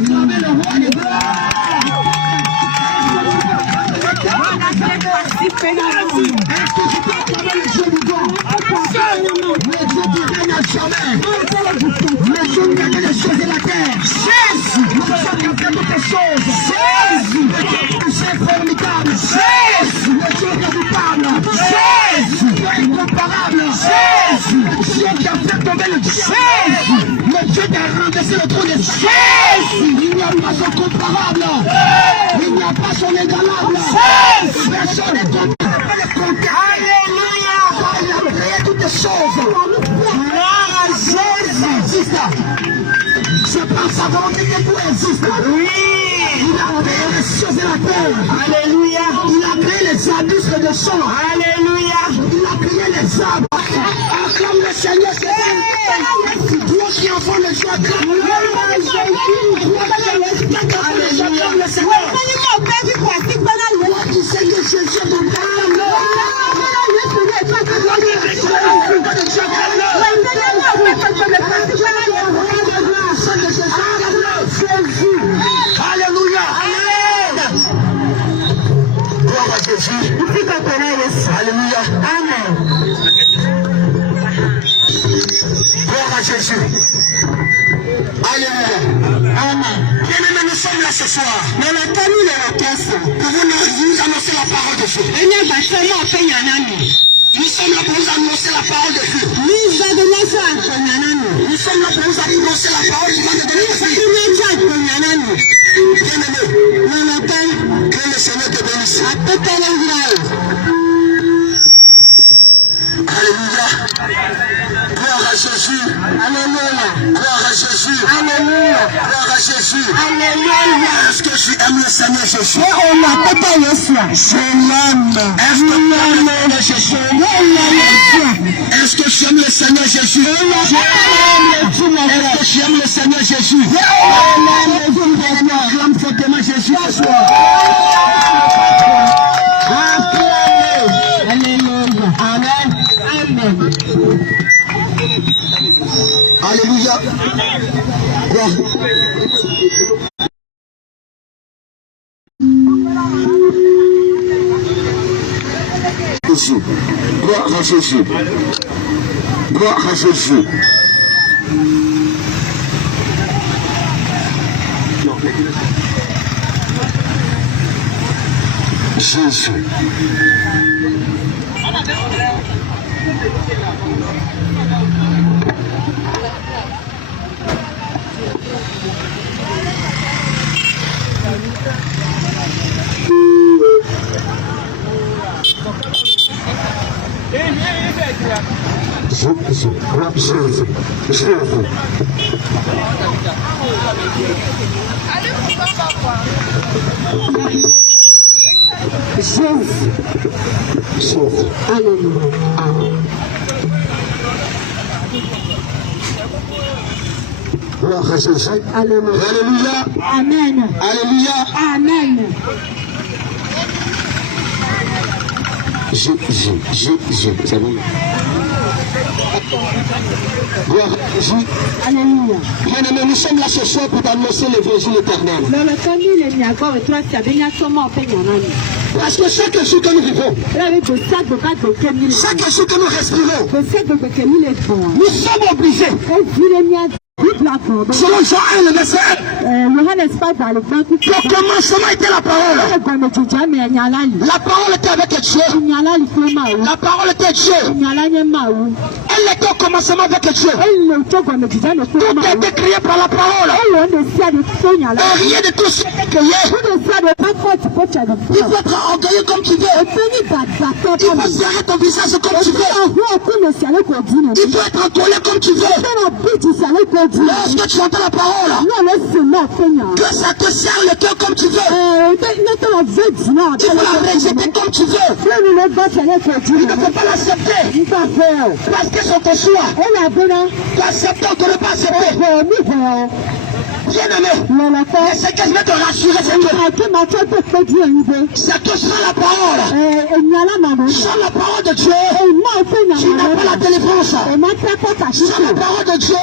acclamer le roi des gloires. Est-ce que tu peux acclamer le Dieu du temps? Le Dieu qui règne à jamais. Le Dieu qui a fait les choses de la terre. Jésus. Le Dieu qui a fait toutes les choses. Jésus. Le Dieu qui est formidable. Jésus. Le Dieu redoutable. Jésus. Le Dieu incomparable. Jésus. Le Dieu qui a fait tomber le diable. Jésus. Le Dieu qui a renversé le trône de Jésus. Il n'y a pas son comparable. Il n'y a pas son égalable. Personne n'est comparable. Alléluia. Il a créé toutes les choses. Gloire à Jésus. C'est par sa volonté que tout existe. Oui. Il a créé les choses de la terre. Alléluia. Il a créé les arbustes de champ. Alléluia. Il a créé les arbres. Acclame le Seigneur. Toi qui enfant le joie, acclame le Seigneur. Toi qui sais que Jésus est mon Père. Alléluia. Gloire à Jésus. Alléluia. Amen. Gloire à Jésus. Alléluia. Amen. Bien-aimés, nous sommes là ce soir. Pour vous annoncer la parole de Dieu. Nous sommes là pour vous annoncer la parole de Dieu. Nous sommes là pour vous annoncer la parole qui va te donner la vie. Bien-aimé, que le Seigneur te bénisse. Alléluia. Gloire à Jésus. Alléluia. Gloire à Jésus. Alléluia. Gloire à Jésus. Alléluia. Est-ce que tu aimes le Seigneur Jésus? Je l'aime. Est-ce que tu aimes le Jésus? Est-ce que tu aimes le Seigneur Jésus? Est-ce que tu aimes le Seigneur Jésus? Acclame fortement Jésus ce soir. Alléluia. Amen. Amen. Alléluia. Jésus. Gloire à Jésus. Gloire à Jésus. Jésus. Gloire à Jésus. Alléluia. Amen. Alléluia. Amen. Jésus. C'est bon. Gloire à Jésus. Alléluia. Bien-aimés, nous sommes là ce soir pour annoncer l'évangile éternel. Parce que chaque jour que nous vivons, chaque jour que nous respirons, nous sommes obligés. Selon Jean 1, le verset 1. Le commencement était la parole. La parole était avec Dieu. La parole était Dieu. Elle était au commencement avec Dieu. Tout a été créé par la parole. Et rien de tout ce qui est créé. Il faut être orgueilleux comme tu veux. Il faut serrer ton visage comme tu veux. Il faut être en colère comme tu veux. Lorsque tu entends la parole, que ça te serre le cœur comme tu veux. Il faut la rejeter comme tu veux. Il ne faut pas l'accepter. Parce que c'est ton choix. Tu acceptes ou tu ne pas accepter. Bien-aimé, et ce que je vais te rassurer, c'est que ça te sera la parole. Sans la parole de Dieu, tu n'as pas la délivrance. Sans la parole de Dieu,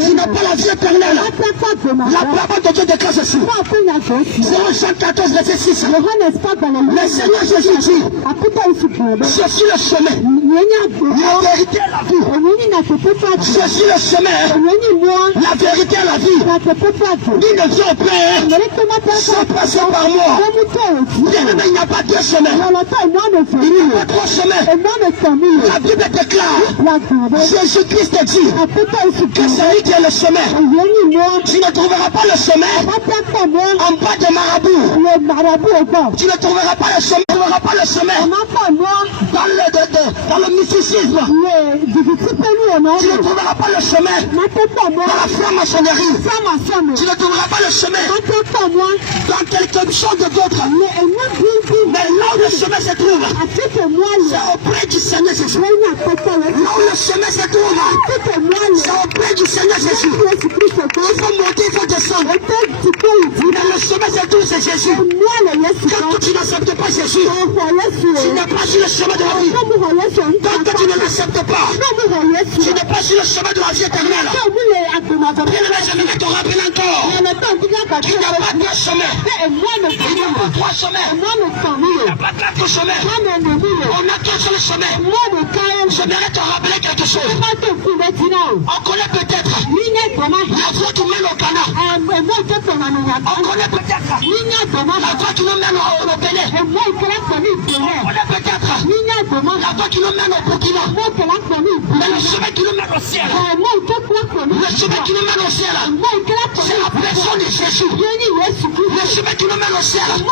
tu n'as n'a pas la vie éternelle. La parole de Dieu déclare ceci. Selon Jean 14, verset 6. Le Seigneur Jésus dit, je suis le chemin, la vérité et la vie. Je suis le chemin, la vérité et la vie. Il ne vient au Père sans passer par moi. Bien-aimé, il n'y a pas deux chemins. Il n'y a pas trois chemins. La Bible déclare, Jésus-Christ dit que c'est lui qui est le chemin. Tu ne trouveras pas le chemin en bas de marabout. Tu ne trouveras pas le chemin. Tu ne trouveras pas le chemin dans le mysticisme. Tu ne trouveras pas le chemin dans la franc-maçonnerie. Tu ne trouveras pas le chemin dans quelque chose d'autre. Mais là où le chemin se trouve, c'est auprès du Seigneur Jésus. Là où le chemin se trouve, c'est auprès du Seigneur Jésus. Il faut monter, il faut descendre. Mais le chemin se trouve, c'est Jésus. Quand tu n'acceptes pas Jésus, tu n'es pas sur le chemin de la vie. Quand tu ne l'acceptes pas, tu n'es pas sur le chemin de la vie éternelle. Bien-aimé, j'aimerais te rappeler encore. Il n'y a pas deux chemins. Il n'y a pas trois chemins. Il n'y a pas quatre chemins. On a qu'un seul chemin. J'aimerais te rappeler quelque chose. On connaît peut-être la voie qui mène au Ghana. On connaît peut-être la voie qui nous mène au Bénin. On connaît peut-être la voie qui nous mène au Burkina. Mais le chemin qui nous mène au ciel, le chemin qui nous mène au ciel, c'est la personne de Jésus. Le chemin qui nous mène au ciel, c'est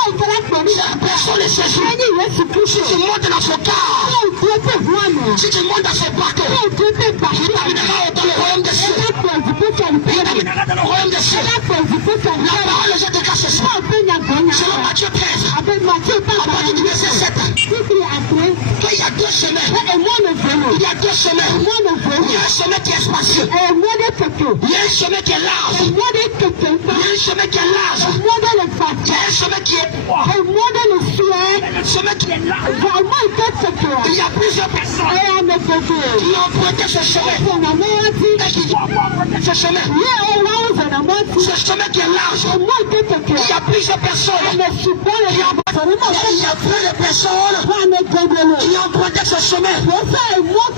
la personne de Jésus. Si tu montes dans son car, si tu montes dans son bateau, il t'amènera dans le royaume des cieux. Il t'amènera dans le royaume des cieux. La parole de Dieu te cache ceci. Selon Matthieu 13, à partir du verset 7, qu'il y a deux chemins. Il y a deux chemins. Il y a un chemin qui est spacieux. Il y a un chemin qui est large. Il y a un chemin qui est large. Il y a un chemin qui est droit. Le chemin qui est large. Il y a plusieurs personnes qui ont emprunté ce chemin. Et qui vont emprunter ce chemin. Ce chemin qui est large. Il y a plusieurs personnes qui ont il y a plein de personnes qui ont emprunté ce chemin.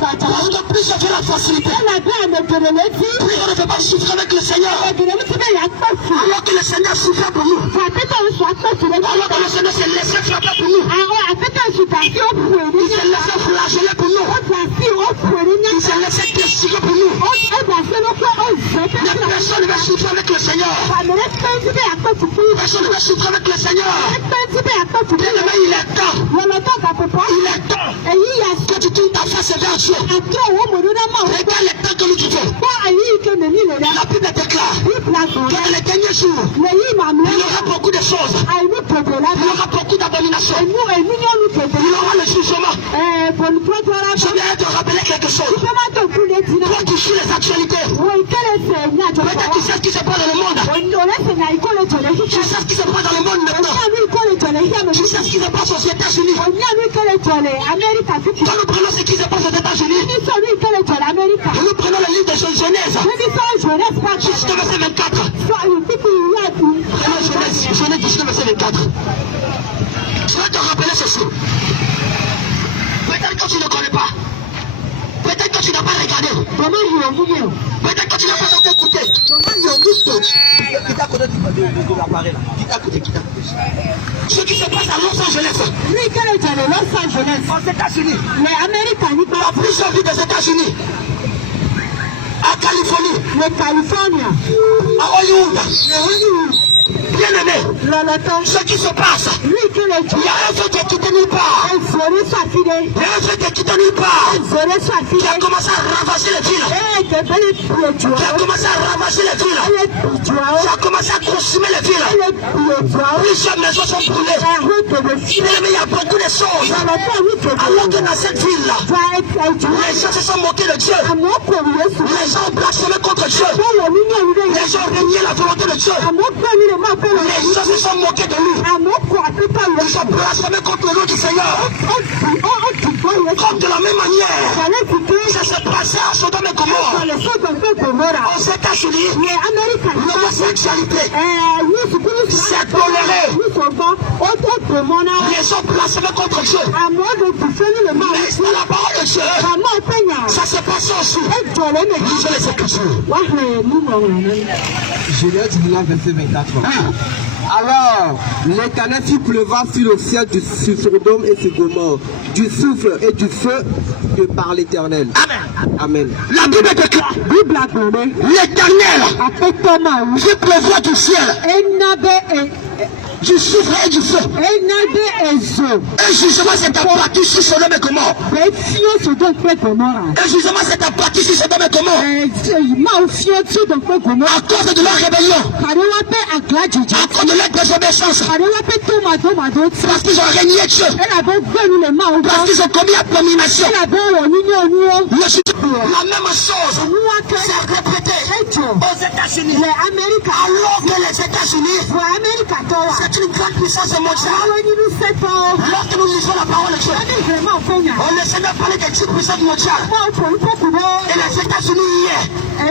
Parce que plus on fait la facilité, plus on ne fait pas souffrir avec le Seigneur. Alors que le Seigneur souffre pour nous. Alors que le Seigneur s'est laissé frapper pour nous. Il s'est laissé flageller pour nous. Il s'est laissé déchirer pour nous. Mais personne ne va souffrir avec le Seigneur. Personne ne va souffrir avec le Seigneur. Bien-aimé, il est temps. Il est temps que tu tournes ta face vers Dieu. Regarde le temps que nous vivons. La Bible déclare que dans les derniers jours, il y aura beaucoup de choses. Il y aura beaucoup d'abominations. Il y aura le jugement. Je viens te rappeler quelque chose. Toi qui suis les actualités, peut-être tu sais ce qui se passe dans le monde. Tu sais ce qui se passe dans le monde maintenant. Tu sais ce qui se passe aux États-Unis. Quand nous prenons ce qui se passe aux États-Unis, nous prenons le livre de Genèse, jusqu'au verset 24. Genèse jusqu'au verset 24. Je vais te rappeler ceci. Peut-être que tu ne connais pas. Peut-être que tu n'as pas regardé. Peut-être que tu n'as pas écouté. Ce qui se passe à Los Angeles. Aux États-Unis. La plus envie des États-Unis. À Californie. À Hollywood. Bien-aimé, ce qui se passe, il y a un feu qui est quitté nulle part. Il y a un feu qui est quitté nulle part. Qui a commencé à ravager les villes. Qui a commencé à ravager les villes. Qui a commencé à consumer les villes. Plusieurs maisons sont brûlées. Mais il y a beaucoup de choses. Alors que dans cette ville-là, les gens se sont moqués de Dieu. Les gens ont blasphémé contre Dieu. Les gens ont renié la volonté de Dieu. Les gens se sont moqués de lui. Ils ont blasphémé contre le nom du Seigneur. Comme de la même manière, ça s'est passé à Sodome et Gomorrhe. Aux États-Unis, l'homosexualité, c'est toléré. Les hommes blasphèment contre Dieu. Mais c'est la parole de Dieu. Ça s'est passé aussi. Lisez les Écritures. Genèse 19, verset 24. Alors, l'Éternel fit pleuvoir sur le ciel sur Sodome et sur Gomorrhe, du souffle et du feu de par l'Éternel. Amen. Amen. La Bible déclare l'Éternel fit pleuvoir du ciel, du souffle et du feu. Et justement, c'est abattu sur Sodome et Gomorrhe. Et justement, c'est abattu sur Sodome et Gomorrhe. À cause de leur rébellion, à cause de leur désobéissance, parce qu'ils ont régné Dieu, parce qu'ils ont commis abomination. La même chose s'est répétée aux États-Unis. Alors que les États-Unis, c'est une grande puissance mondiale. Lorsque nous lisons la parole de Dieu, on ne sait même parler d'une puissance mondiale. Et les États-Unis hier, je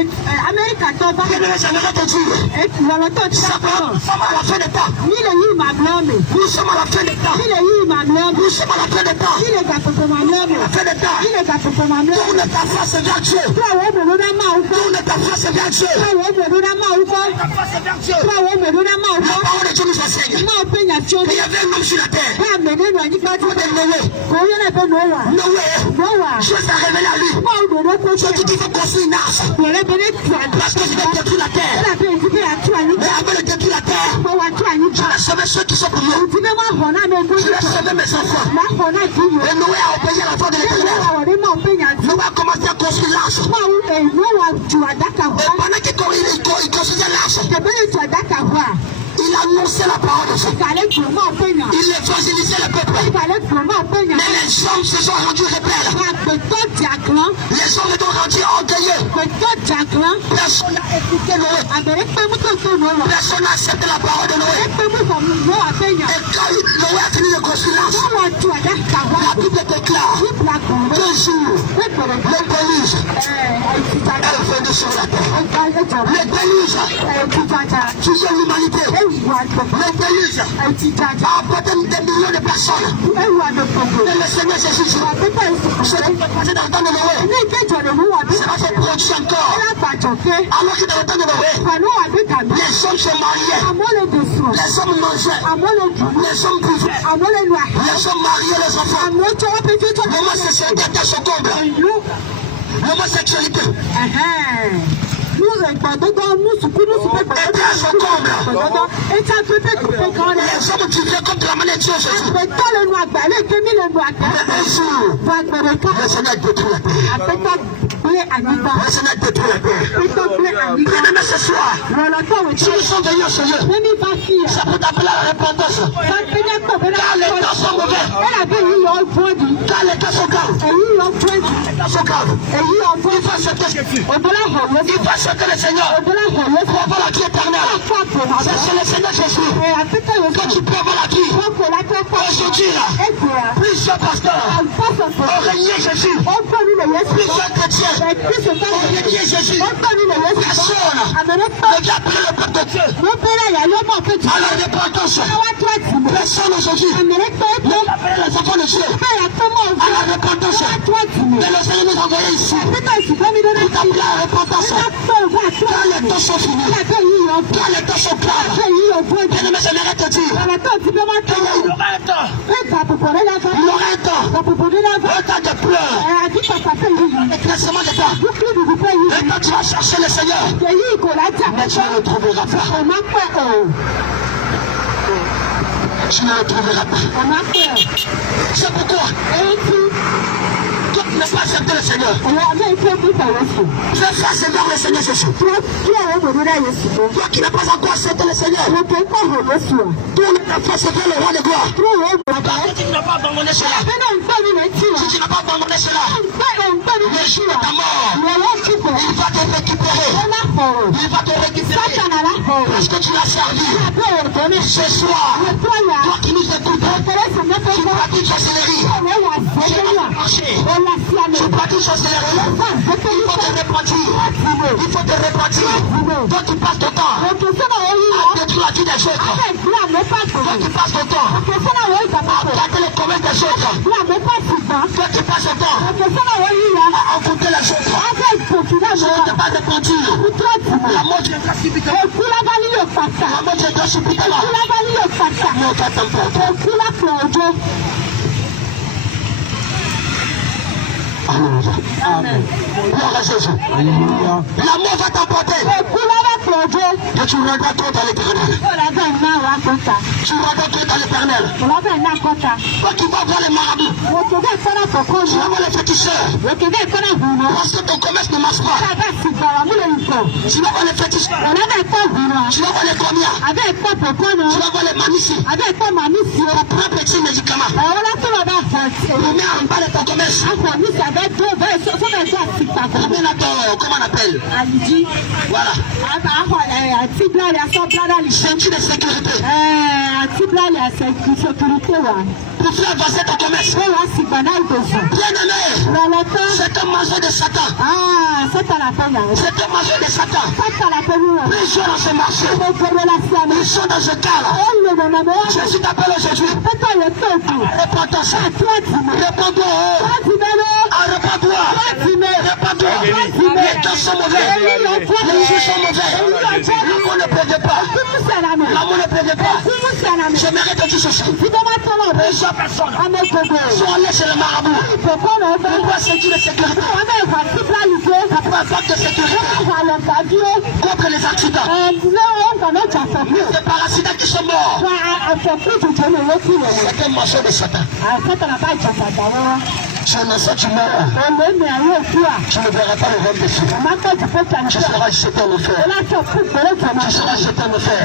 ne les jamais te dire. Nous sommes à la fin des temps. Nous sommes à la fin des temps. Nous sommes à la fin des temps. Tourne ta face vers Dieu. Tourne ta face vers Dieu. La parole de Dieu nous enseigne. Il y avait un homme sur la terre. Noé. Dieu s'est révélé à lui. Dieu dit qu'il faut construire une arche. Parce que je vais détruire la terre. Mais avant de détruire la terre, je vais sauver ceux qui sont pour moi. Je vais sauver mes enfants. Et Noé a obéi à la voix de l'Éternel. Noé a commencé à construire l'arche. Et pendant qu'il construisait l'arche, il annonçait la parole de Dieu. Il évangélisait le peuple. Mais les hommes se sont rendus rebelles. Les hommes se sont rendus orgueilleux. Personne n'a écouté Noé. Personne n'a accepté la parole de Noé. Et quand Noé a fini de construire l'arche, la Bible déclare deux jours, le déluge est venu sur la terre. Le déluge tuait l'humanité. Le déluge a apporté des millions de personnes. Et le Seigneur Jésus, ce qui est passé dans le temps de Noé, ça se produit encore. Alors que dans le temps de Noé, les hommes se mariaient, les hommes mangeaient, les hommes buvaient, les hommes mariaient les enfants. L'homosexualité était son comble. L'homosexualité. Les hommes vivaient comme de la manière de Dieu Jésus. Mais un jour, le Seigneur détruit la terre. Le Seigneur détruit la terre. Bien-aimés, ce soir, si nous sommes venus au Seigneur, c'est pour t'appeler à la repentance. Car les temps sont mauvais. Car les temps sont graves. Il faut accepter Jésus. Il faut accepter le Seigneur. Pour avoir la vie éternelle. C'est chez le Seigneur Jésus que tu peux avoir la vie. Aujourd'hui, plusieurs pasteurs ont régné Jésus. Plusieurs chrétiens ont régné Jésus. Personne ne vient appeler le peuple de Dieu à la repentance. Personne aujourd'hui ne vient appeler les enfants de Dieu à la repentance. Mais le Seigneur nous a envoyés ici pour t'appeler à la repentance. Car les temps sont finis. Car les temps sont clairs. Bien-aimé, j'aimerais te dire qu'il y aura un temps. Il y aura un temps de pleurs. Et classement de temps. Et quand tu vas chercher le Seigneur, mais tu ne le trouveras pas. Tu ne le trouveras pas. C'est pourquoi toi qui n'as pas accepté le Seigneur, fais face vers le Seigneur Jésus. Toi qui n'as pas encore accepté le Seigneur, tourne ta face vers le roi de gloire. Si tu n'as pas abandonné cela, si tu n'as pas abandonné cela, le jour de ta mort, il va te récupérer. Il va te récupérer parce que tu l'as servi. Ce soir, toi qui nous écoutes, tu pratiques sorcellerie. marcher. Tu dois dire chose claire. Il faut te repentir. Il faut te repentir. Toi qui passes ton temps à détruire la vie des autres. Toi qui passes ton temps à garder les commerces des autres. Toi qui passes ton temps à envoûter les autres. Je ne te pas repentir. La mort viendra subitement. La mort viendra subitement. Non, toi t'emportes. Amen. Gloire à Jésus. La mort va t'emporter. Et tu rendras compte à l'éternel. Tu rendras compte à l'éternel. Toi qui vas voir les marabouts. Tu vas voir les féticheurs. Parce que ton commerce ne marche pas. Tu vas voir les féticheurs. Tu vas voir les comias. Tu vas voir les manicis. Pour prendre petit médicament. Pour mettre en bas de ton commerce. Comment on appelle? Voilà. Ceinture de sécurité. Pour faire avancer ton commerce. Bien-aimé, c'est un mensonge de Satan. C'est un mensonge de Satan. Ils sont dans ce marché. Ils sont dans ce cas-là. Jésus t'appelle aujourd'hui. Repentance. Réponds-toi. Réponds-toi. Réponds-toi. Les temps sont mauvais. Les jours sont mauvais. L'amour ne plaît pas. L'amour ne plaît pas. J'aimerais te dire ceci. Plusieurs personnes sont allées chez le marabout. Pourquoi ceinture de sécurité? Pourquoi porte de sécurité? Contre les accidents. Les parasites qui sont morts. C'est un mensonge de Satan. Je ne sais tu meurs. Tu ne verras pas le robe de feu. Tu seras jeté en enfer. Tu seras jeté en enfer.